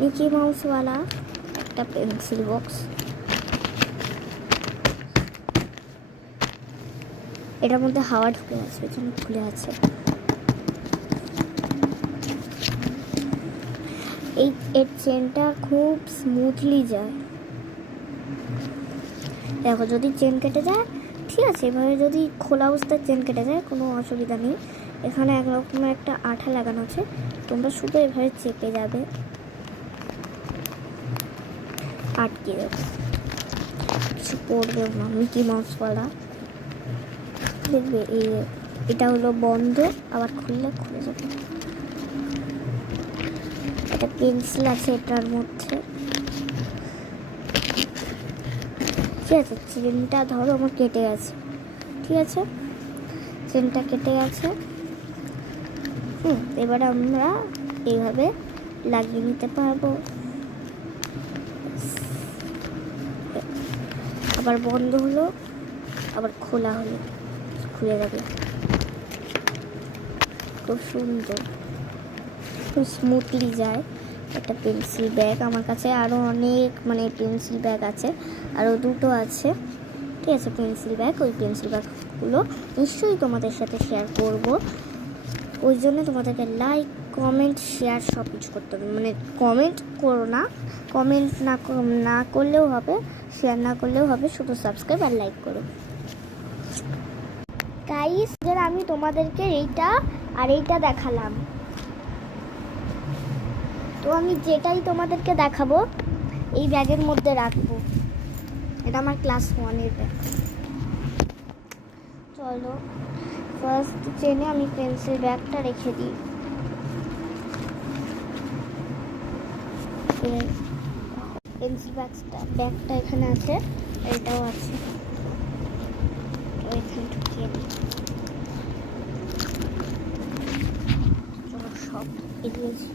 Mickey মাউসওয়ালা একটা pencil box. এটার মধ্যে হাওয়া ঢুকে আছে, ওই জন্য খুলে আছে। এর চেনটা খুব স্মুথলি যায়। দেখো, যদি চেন কেটে যায় ঠিক আছে, এভাবে যদি খোলা অবস্থায় চেন কেটে যায় কোনো অসুবিধা নেই। এখানে একরকম একটা আঠা লাগানো আছে, তোমরা শুধু এভাবে চেপে যাবে, আটকে যাবে, কিছু পড়বে না। মিকি মাউসওয়ালা দেখবে এটা হলো বন্ধ, আবার খুললে খুলে যাবে। একটা পেন্সিল আছে এটার মধ্যে, ঠিক আছে। চেনটা ধরো আমার কেটে গেছে, ঠিক আছে, চেনটা কেটে গেছে। এবার আমরা এইভাবে লাগিয়ে নিতে পারবো। আবার বন্ধ হলো, আবার খোলা হলো, খুলে যাবে। খুব সুন্দর, খুব স্মুথলি যায়। একটা পেন্সিল ব্যাগ আমার কাছে আরও অনেক পেন্সিল ব্যাগ আছে, আরও দুটো আছে, ঠিক আছে, পেন্সিল ব্যাগ। ওই পেন্সিল ব্যাগগুলো নিশ্চয়ই তোমাদের সাথে শেয়ার করব। ওই জন্য তোমাদেরকে লাইক, কমেন্ট, শেয়ার সব কিছু করতে হবে। কমেন্ট করো না, কমেন্ট না করলেও হবে, শেয়ার না করলেও হবে, শুধু সাবস্ক্রাইব আর লাইক করো। গাইস, আমি তোমাদেরকে এইটা আর এইটা দেখালাম, তো আমি যেটাই তোমাদেরকে দেখাবো এই ব্যাগের মধ্যে রাখবো। এটা আমার ক্লাস 1-এর ব্যাগ। চলো ফার্স্ট চেনে আমি পেন্সিল ব্যাগটা রেখে দিই। পেন্সিল ব্যাগটা এখানে আছে, এটাও আছে, তো এখানে ঢুকিয়ে দিই। চলো সব এগিয়েছি।